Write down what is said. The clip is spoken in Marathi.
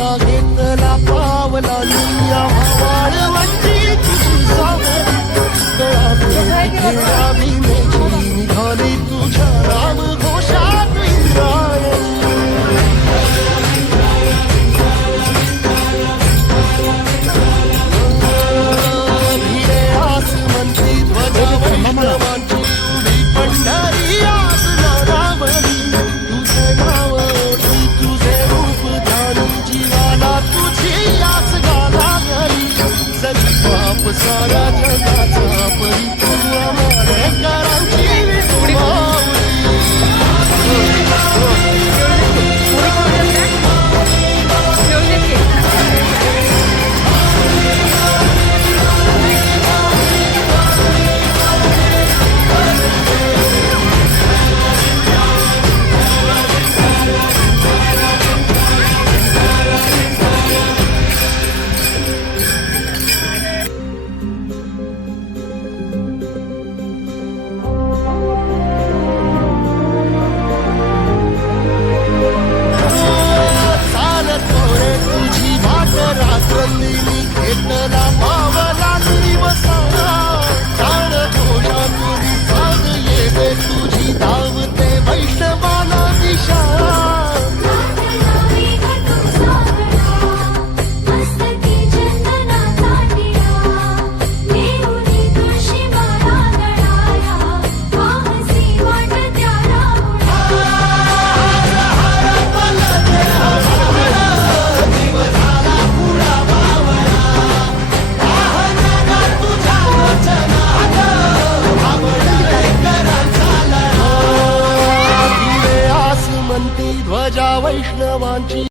तुझा घेतला पावला निया वाळवंटी तुझी सावली खेळावी मेची निघाली तुझ्या राम घोषात इंद्रायणी भिडे आसमंती ध्वजा वैष्णवांची उभी पंढरी आज नारावली तुझे नाव ओढी तुझे रूप ध्यानी जीवाला तुझी आस गाला गली जरी बाप सारा जगा